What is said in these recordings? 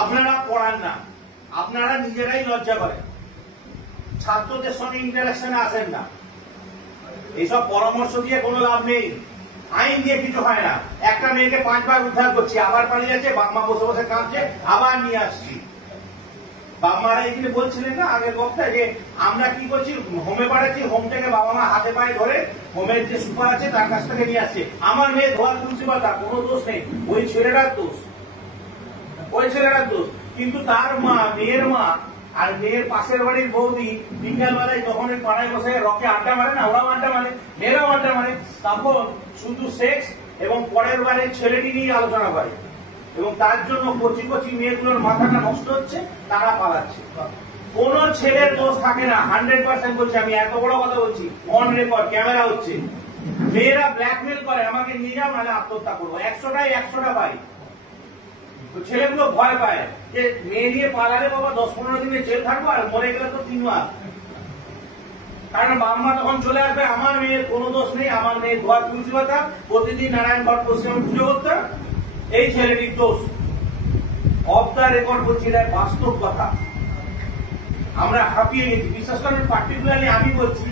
আপনারা পড়ান না, আপনারা নিজেরাই লজ্জা করেন, ছাত্রদের সঙ্গে ইন্টারাকশনে আসেন না। এইসব পরামর্শ দিয়ে কোনো লাভ নেই, আইন দিয়ে কিছু হয় না। একটা মেয়েকে 5 বার উদ্ধার করছি, আবার পালিয়ে যাচ্ছে, বাবা মা বসে বসে কাঁদছে, আবার নিয়ে আসছি। বাবা মারা এখানে বলছিলেন না আগের বক্তায় যে আমরা কি করছি, হোমে পাঠাচ্ছি, হোম থেকে বাবা মা হাতে পায়ে ধরে হোমের যে সুপার আছে তার কাছ থেকে নিয়ে আসছে। আমার মেয়ে ধোয়া তুলছি বা তার কোনো দোষ নেই, ওই ছেলেটার দোষ, ওই ছেলেটার দোষ। কিন্তু তার মা, মেয়ের মা আর মেয়ের পাশের বাড়ির বৌদি বিকালবেলায় যখন পাড়ায় বসে রকে আড্ডা মারে না, ওরাও আড্ডা মারে, মেয়েরাও আড্ডা মারে, তখন শুধু সেক্স এবং পরের বাড়ির ছেলেটি নিয়ে আলোচনা করে এবং তার জন্য কচি কচি মেয়েগুলোর মাথাটা নষ্ট হচ্ছে, তারা পালাচ্ছে। কোন ছেলের দোষ থাকে না, 100% বলছি আমি, এত বড় কথা বলছি, অন রেকর্ড, ক্যামেরা হচ্ছে। মেয়েরা ব্ল্যাকমেল করে আমাকে নিয়ে যাও নাহলে আত্মহত্যা করবো, 100টায় 100টা পাই। তো ছেলেগুলো ভয় পায় যে মেয়ে নিয়ে পালালে বাবা 10-15 দিনে জেল থাকবো, আর মরে গেলে তো 3 মাস। কারণ বাবা মা তখন চলে আসবে, আমার মেয়ের কোনো দোষ নেই, আমার মেয়ের ঘর তুলসী পাতা, প্রতিদিন নারায়ণগড় পশ্চিমে পুজো করতে, এই ছেলেটির দোষ। অফ দ্য রেকর্ড বলছি, এটা বাস্তব কথা। আমরা হাঁপিয়ে গেছি, বিশেষ করে পার্টিকুলারলি আমি বলছি,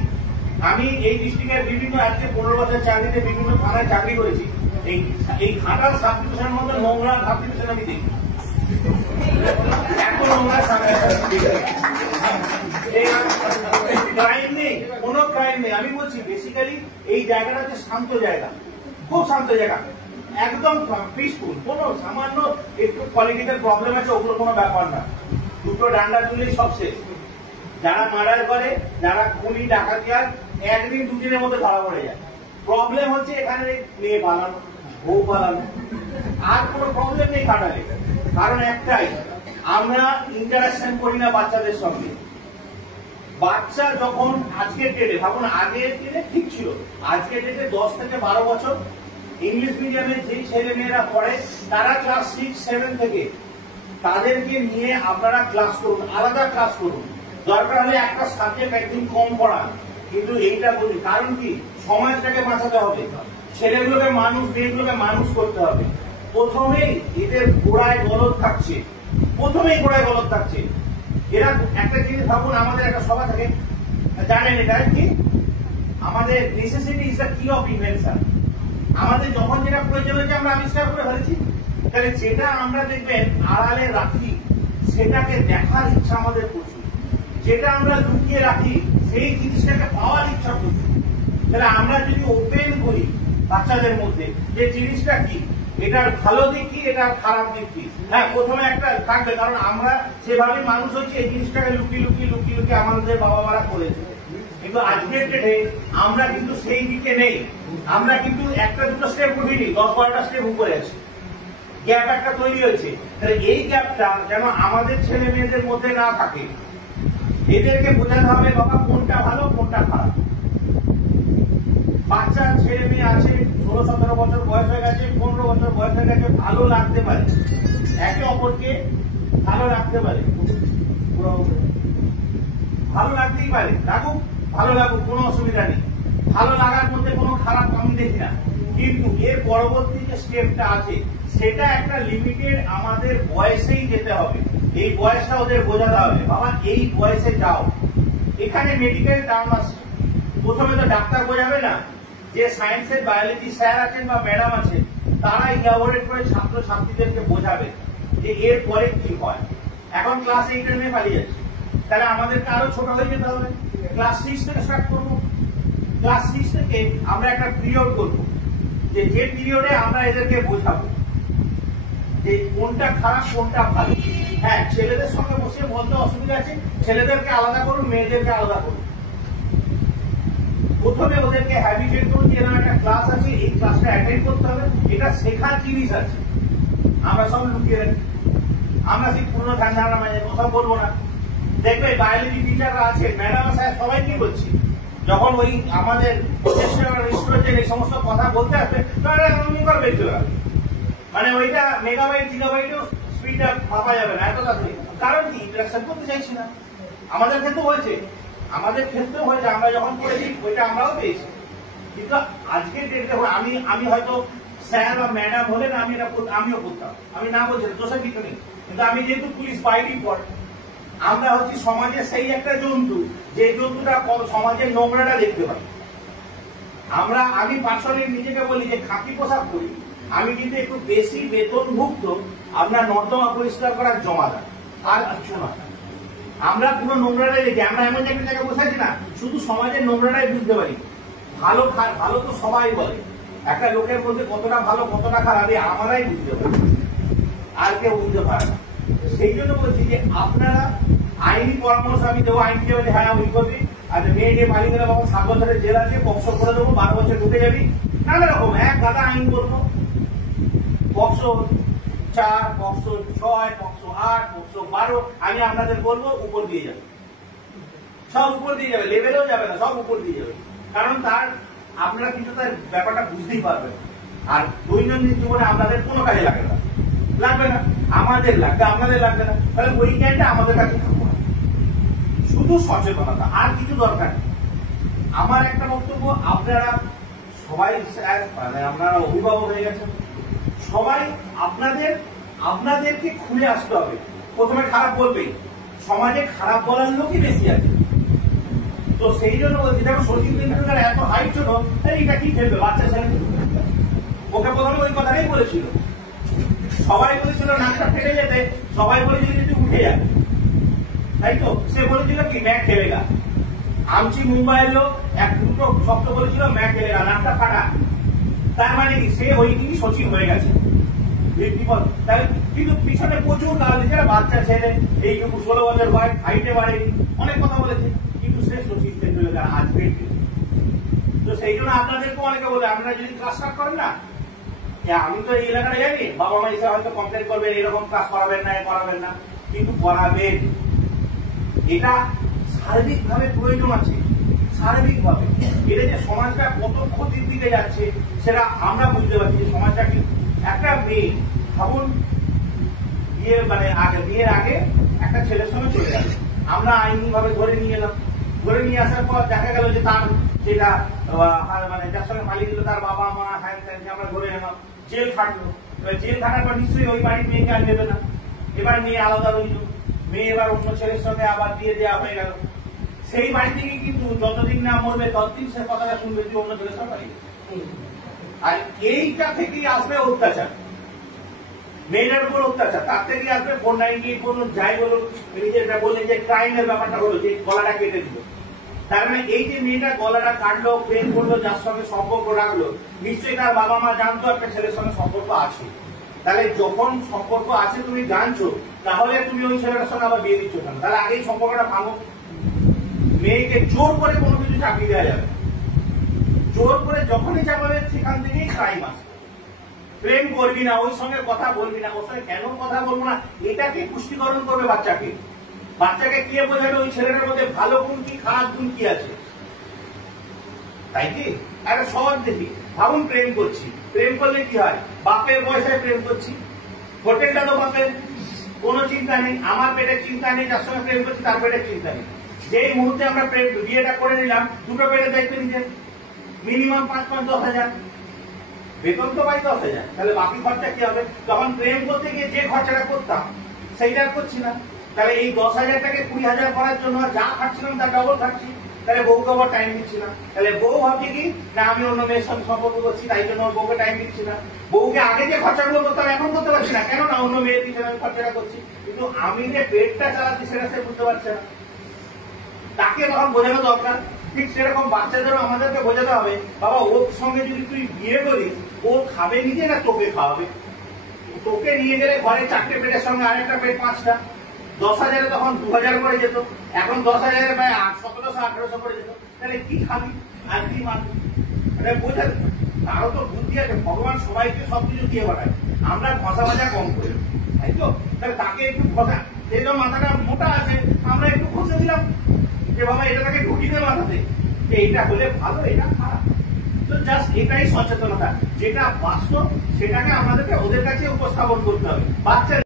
আমি এই ডিস্ট্রিক্টের বিভিন্ন, আজকে 15 বছর চাকরিতে বিভিন্ন থানায় চাকরি করেছি। এই ঘাটাল সাব ডিভিশনের মধ্যে নোংরা সাব ডিভিশন আমি দেখি, এত নোংরা ক্রাইম নেই, কোনো ক্রাইম নেই। আমি বলছি বেসিক্যালি এই জায়গাটা হচ্ছে শান্ত জায়গা, খুব শান্ত জায়গা, একদম পিসফুল। কোনো সামান্য একটু পলিটিক্যাল প্রবলেম আছে, ওগুলো কোনো ব্যাপার না, দুটো ডান্ডা তুলেই সব শেষ। যারা মার্ডার করে, যারা খুনি ডাকাতিয়ার, 1 দিন 2 দিনের মধ্যে ধরা পড়ে যায়। প্রবলেম হচ্ছে এখানে মেয়ে পালানো, বউ পালানো, আর কোনো প্রবলেম নেই ঘাটালে। কারণ একটাই, আমরা ইন্টারাকশন করি না বাচ্চাদের সঙ্গে। বাচ্চা যখন আজকের ডেটে, ভাবুন আগের ডেটে ঠিক ছিল, আজকের ডেটে 10 থেকে 12 বছর ইংলিশ মিডিয়ামে যেই ছেলে মেয়েরা পড়ে, তারা ক্লাস 6-7 থেকে তাদেরকে নিয়ে আপনারা ক্লাস করুন, আলাদা ক্লাস করুন, দরকার হলে একটা সাবজেক্ট একদিন কম পড়ান। কিন্তু এইটা বলি, কারণ কি, সমাজটাকে বাঁচাতে হবে, ছেলেগুলোকে মানুষ, মেয়েগুলোকে মানুষ করতে হবে। প্রথমেই এদের গোড়ায় গলদ থাকছে, প্রথমেই গোড়ায় গলদ থাকছে। এরা একটা জিনিস ভাবুন, আমাদের একটা সভা থাকে, জানেন এটা কি, আমাদের নেসেসিটি ইজ দ্য কি অফ ইনভেনশন। আমাদের যখন যেটা প্রয়োজন হচ্ছে আমরা আবিষ্কার করে ফেলেছি, তাহলে যেটা আমরা দেখবেন আড়ালে রাখি, সেটাকে দেখার ইচ্ছা আমাদের প্রচুর। যেটা আমরা লুকিয়ে রাখি, সেই জিনিসটাকে পাওয়ার ইচ্ছা প্রচুর। তাহলে আমরা যদি ওপেন করি বাচ্চাদের মধ্যে যে জিনিসটা কি, এটার ভালো দিক কি, এটার খারাপ দিক কি, হ্যাঁ প্রথমে একটা থাকবে, কারণ আমরা যেভাবে মানুষ হচ্ছি এই জিনিসটাকে লুকিয়ে লুকিয়ে লুকিয়ে লুকিয়ে আমাদের বাবা মারা করেছে। কিন্তু আজকের ডেটে আমরা কিন্তু সেই দিকে নেই, আমরা কিন্তু 1-2 স্টেপ উঠিনি, 10-12টা স্টেপ উপরে আছে। গ্যাপ একটা তৈরি হয়েছে। তাহলে এই গ্যাপটা যেন আমাদের ছেলে মেয়েদের মধ্যে না থাকে, এদেরকে বোঝাতে হবে বাবা কোনটা ভালো কোনটা খারাপ। বাচ্চা ছেলে মেয়ে আছে, 16-17 বছর বয়স হয়ে গেছে, 15 বছর বয়স হয়ে গেছে, ভালো লাগতে পারে, একে অপরকে ভালো রাখতে পারে, ভালো লাগতেই পারে, লাগুক, ভালো লাগুক, কোনো অসুবিধা নেই, ভালো লাগার মধ্যে কোনো খারাপ আমি দেখি না। কিন্তু এর পরবর্তী যে স্টেপটা আছে, সেটা একটা লিমিটেড আমাদের বয়সেই যেতে হবে। এই বয়সটা ওদের বোঝাতে হবে, বাবা এই বয়সে যাও। এখানে মেডিকেল টার্ম আছে, প্রথমে তো ডাক্তার বোঝাবে না, যে সায়েন্সের বায়োলজি স্যার আছেন বা ম্যাডাম আছেন, তারা ইলাবোরেট করে ছাত্র ছাত্রীদেরকে বোঝাবে যে এর পরে কি হয়। এখন ক্লাস 8-9 পালিয়ে যাচ্ছে, তাহলে আমাদেরকে আরো ছোট হয়ে যেতে হবে, ক্লাস 6 থেকে স্টার্ট করবো। ক্লাস 6 থেকে আমরা একটা পিরিয়ড করবো, যে পিরিয়ডে আমরা এদেরকে বোঝাবো যে কোনটা খারাপ কোনটা ভালো। হ্যাঁ, ছেলেদের সঙ্গে বসে বলতে অসুবিধা আছে, ছেলেদেরকে আলাদা করুন, মেয়েদেরকে আলাদা করুন। প্রথমে ওদেরকে হ্যাবিচুয়েট করুন যে এরকম একটা ক্লাস আছে, এই ক্লাসটা অ্যাটেন্ড করতে হবে, এটা শেখার জিনিস আছে। আমরা সব লুকিয়ে রাখি, আমরা সেই পুরনো ধ্যান ধারণা মানে সব বলবো না। দেখবে বায়োলজি টিচাররা আছে, ম্যাডাম স্যার সবাই কি বলছি, যখন ওই আমাদের এই সমস্ত কথা বলতে আসবে, মানে ওইটা মেগাবাইট গিগাবাইটও স্পিডটা মাপা যাবে না, এত তাড়াতাড়ি। কারণ কি, ইন্টারাকশন করতে চাইছি না। আমাদের ক্ষেত্রেও হয়েছে, আমরা যখন করেছি ওইটা আমরাও পেয়েছি। কিন্তু আজকের ডেটে আমি হয়তো স্যার বা ম্যাডাম হলে না, আমিও করতাম, আমি না বলছি দোষের কিছু নেই, কিন্তু কিন্তু আমি যেহেতু পুলিশ বাই রিপোর্ট, আমরা হচ্ছে সমাজের সেই একটা জন্তু যে জন্তুটা সমাজের নোংরাটা দেখতে পাই। আমি পার্সোনালি নিজেকে বলি যে খাকি পোশাক করি, আমি কিন্তু একটু বেশি বেতনভুক্ত আপনার নর্দমা পরিষ্কার করার জমাদার, আর কিছু না। আমরা পুরো নোংরাটাই দেখি। আমরা এমন একটা জায়গায় বসে আছি না, শুধু সমাজের নোংরাটাই বুঝতে পারি। ভালো ভালো তো সবাই বলে, একটা লোকের মধ্যে কতটা ভালো কতটা খারাপ আমরাই বুঝতে পারি, আর কেউ বুঝতে পারে না। সেই জন্য বলছি যে আপনারা আইনি পরামর্শ আমি দেবো, আইন দিয়ে বলে হ্যাঁ ওই করবি, আর মেয়েকে মালিকেরা বাবা 7 বছরের জেল আছে, পক্সো করে দেবো, 12 বছর ঢুকে যাবি, নানা রকম এক গাদা আইন করবো। পক্সো 4, পক্সো 6, পক্সো 8, পক্সো 12 আমি আপনাদের বলবো উপর দিয়ে যাবে, সব উপর দিয়ে যাবে, লেভেলেও যাবে না, সব উপর দিয়ে যাবে। কারণ আপনারা কিন্তু তার ব্যাপারটা বুঝতেই পারবেন। আর দৈনন্দিন জীবনে আপনাদের কোনো কাজে লাগবে না, আমাদের লাগবে, আপনাদের লাগবে না। তাহলে ওই জ্ঞানটা আমাদের কাছে থাকবো না, শুধু সচেতনতা, আর কিছু দরকার নেই। আমার একটা বক্তব্য, আপনারা সবাই মানে আপনারা অভিভাবক হয়ে গেছেন, সবাই আপনাদেরকে খুলে আসতে হবে। প্রথমে খারাপ বলবেই, সমাজে খারাপ বলার লোকই বেশি আছে। তো সেই জন্য বলছি, দেখো সচিন তেন্ডুলকার এত হাইট ছোট, এটা কি খেলবে বাচ্চা ছেলে? ওকে প্রথমে ওই কথাটাই বলেছিল, সবাই বলেছিল নাকটা ফেটে যেতে, সবাই বলেছিল যদি উঠে যাবে, তাই তো? সে বলেছিল কি ম্যাচ খেলেগা। আমচি মুম্বাইয়ের লোক দুটো শব্দ বলেছিল ম্যাচ খেলেগা, নাকটা ফাটা। তার মানে কি সে ওই দিনই সচিন হয়ে গেছে। কিন্তু পিছনে প্রচুর কারণ, যারা বাচ্চা ছেলে, এইটুকু 16 বছর বয়স, হাইটে বাড়েনি, অনেক কথা বলেছে, কিন্তু সে সচিন তেন্ডুলকার আজকে। তো সেই জন্য আপনাদেরকে অনেকে বলে, আপনারা যদি ক্লাস স্টার্ট করেন না, আমি তো এই এলাকাটা জানি, বাবা মা এসে হয়তো কমপ্লেন করবেন এরকম ক্লাস করাবেন না, কিন্তু করাবেন। এটা সার্বিক ভাবে প্রয়োজন আছে, সার্বিক ভাবে। এটা যে সমাজটা কত ক্ষতির দিকে যাচ্ছে সেটা আমরা বুঝতে পারছি। সমাজটা কি একটা মেয়ে, ভাবুন বিয়ের আগে একটা ছেলের সঙ্গে চলে গেল, আমরা আইনি ভাবে ধরে নিয়ে এলাম, ধরে নিয়ে আসার পর দেখা গেল যে তার যেটা মানে যার সঙ্গে মালিক দিল তার বাবা মা হ্যাঁ আমরা ধরে এলাম, জেল খাটলো। জেল খাটার পর নিশ্চয়ই ওই বাড়ির মেয়েকে আর নেবে না, এবার মেয়ে আলাদা রইল, মেয়ে এবার অন্য ছেলের সঙ্গে আবার দিয়ে দেওয়া হয়ে গেল। সেই বাড়ি থেকে কিন্তু যতদিন না মরবে ততদিন সে কথাটা শুনবে যে অন্য ছেলের সঙ্গে। আর এইটা থেকেই আসবে অত্যাচার, মেয়েদের উপর অত্যাচার, তার থেকেই আসবে 498 বলুন, যাই বলুন, যেটা বললেন যে ক্রাইমের ব্যাপারটা হলো যে গলাটা কেটে দিল। তার মানে এই যে মেয়েটা গলাটা কাটলো, প্রেম করলো, যার সঙ্গে সম্পর্ক রাখলো, নিশ্চয়ই তার বাবা মা জানতো একটা ছেলের সঙ্গে সম্পর্ক আছে। তাহলে যখন সম্পর্ক আছে তুমি জানছো, তাহলে তুমি ওই ছেলেটার সঙ্গে আবার বিয়ে দিচ্ছ কেন? তাহলে আগেই সম্পর্কটা ভাঙো। মেয়েকে জোর করে কোনো কিছু চাকরি দেওয়া যাবে, জোর করে যখনই চাপাবে সেখান থেকেই ক্রাইম আসবে। প্রেম করবি না, ওই সঙ্গে কথা বলবি না, ওর সঙ্গে কেন কথা বলবো না, এটাকে পুষ্টিকরণ করবে বাচ্চাকে। বাচ্চাকে কে বোঝাবে ওই ছেলেটার মধ্যে ভালো গুণ কি খারাপ গুণ কি আছে, তাই কি? একটা সহজ দেখি, ভাবুন প্রেম করছি, প্রেম করলে কি হয়? বাপের পয়সায় প্রেম করছি, হোটেলটা তো বাপের, কোনো চিন্তা নেই, আমার পেটের চিন্তা নেই, যার সঙ্গে প্রেম করছি তার পেটের চিন্তা নেই। যেই মুহূর্তে আমরা বিয়েটা করে নিলাম, দুটো পেটের দায়িত্ব নিজের, মিনিমাম 5-10 হাজার বেতন তো পাই 10 হাজার, তাহলে বাকি খরচা কি হবে? তখন প্রেম করতে গিয়ে যে খরচাটা করতাম সেইটা করছি না, তাহলে এই 10 হাজারটাকে 20 হাজার করার জন্য যা খাচ্ছিলাম তার ডবল খাচ্ছি, তাহলে বউকে আবার টাইম দিচ্ছি না। তাহলে বউ ভাবছে কি না আমি অন্য মেয়ের সঙ্গে সম্পর্ক করছি, তাই জন্য বউকে টাইম দিচ্ছি না। বউকে আগে যে খরচাগুলো করতাম এখন করতে পারছি না, কেন না অন্য মেয়ের পিছনে আমি খরচাটা করছি, কিন্তু আমি যে পেটটা চালাচ্ছি সেটা সে বুঝতে পারছে না। তাকে তখন বোঝানো দরকার। ঠিক সেরকম বাচ্চাদেরও আমাদেরকে বোঝাতে হবে, বাবা ওর সঙ্গে যদি তুই বিয়ে করিস, ও খাবে নিজে না তোকে খাওয়াবে? তোকে নিয়ে গেলে ঘরে 4টে পেটের সঙ্গে আরেকটা পেট 5টা, 10 হাজারে তখন 2000 করে যেত, এখন 10 হাজারে প্রায় 1700-1800 করে যেত। তাহলে কি খাবি আর কি মানবি? এটা বোঝাতে তারও তো বুদ্ধি আছে, ভগবান সবাইকে সবকিছু দিয়ে পাঠায়, আমরা ঘষা ভাজা কম করি, তাই তো? তাহলে তাকে একটু ঘষা, সেই জন্য মাথাটা মোটা আছে, আমরা একটু ঘষে দিলাম যে বাবা এটা তাকে ঢুকিয়ে দে মাথাতে, যে এটা হলে ভালো এটা খারাপ। তো জাস্ট এটাই সচেতনতা, যেটা বাস্তব সেটাকে আমাদেরকে ওদের কাছে উপস্থাপন করতে হবে। বাচ্চা